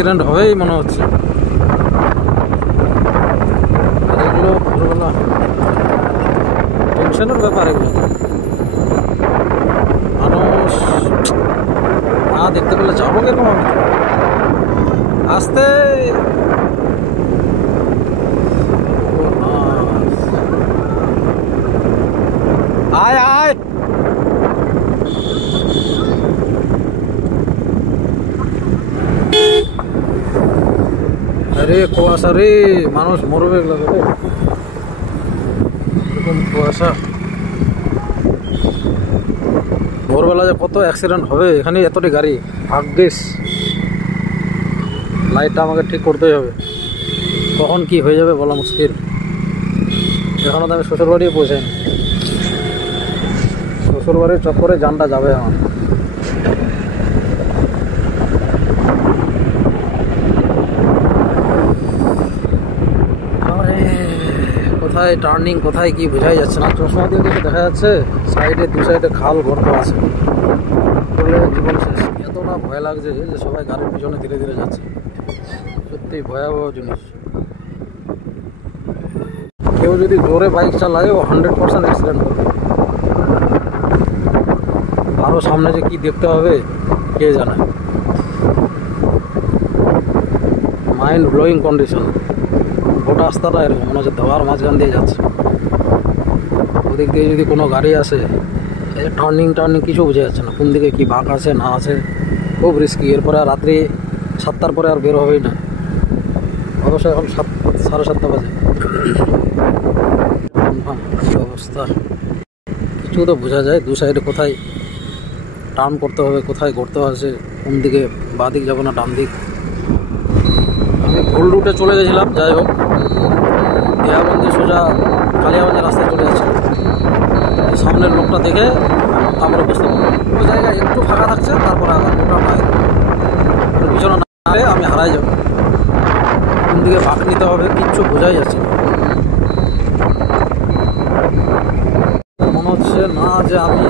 অ্যাক্সিডেন্ট হবেই মনে হচ্ছে। এগুলো ভোরবেলা টেনশনের ব্যাপার, এগুলো মানুষ না দেখতে পেলে যাবো কিরকম আমি। আসতে আয় আয়, আরে কুয়াশা রে, মানুষ মরবে এগুলো রে, এরকম কুয়াশা। ভোরবেলা যে কত অ্যাক্সিডেন্ট হবে এখানে, এতটি গাড়ি। ভাগ্যিস লাইটটা আমাকে ঠিক করতেই হবে, কখন কি হয়ে যাবে বলা মুশকিল। এখনও তো আমি শ্বশুরবাড়িও পৌঁছাইনি, শ্বশুরবাড়ির চক্করে জানটা যাবে আমার। কোথায় টার্নিং, কোথায় কি বোঝাই যাচ্ছে না। চশমা দিয়ে কিছু দেখা যাচ্ছে, সাইডে দু সাইডে খাল গর্ত আছে, জীবন শেষ। এত না ভয় লাগছে যে সবাই গাড়ির পিছনে ধীরে ধীরে যাচ্ছে, সত্যি ভয়াবহ জিনিস। কেউ যদি জোরে বাইক চালায় ও 100% অ্যাক্সিডেন্ট করবে। আরও সামনে যে কি দেখতে হবে কে জানে। Mind blowing condition. গোটা রাস্তাটা এরকম মনে হচ্ছে দেওয়ার মাঝখান দিয়ে যাচ্ছে। ওদিক দিয়ে যদি কোনো গাড়ি আসে, টার্নিং কিছু বুঝে যাচ্ছে না, কোন দিকে কি বাঁক আছে না আছে, খুব রিস্কি। এরপরে আর রাত্রি 7টার পরে আর বের হবেই না। অবশ্য এখন 7:30 বাজে। অবস্থা কিছু তো বোঝা যায়, দু সাইডে কোথায় টার্ন করতে হবে, কোথায় করতে আছে, কোন দিকে বাঁ দিক যাবো না ডান দিক। আমি ভুল রুটে চলে গেছিলাম, যাই হোক দেহাবন্দি সোজা কালিয়াগঞ্জের রাস্তায় চলে যাচ্ছিলাম। সামনের লোকটা দেখে তারপরে বুঝতে পারলাম ওই জায়গায় একটু ফাঁকা থাকছে, তারপরে আবার লোকটা পায় পিছনে নামলে আমি হারাই যাবো। কোন দিকে বাঁক নিতে হবে কিচ্ছু বোঝাই যাচ্ছে না। মনে হচ্ছে না যে আমি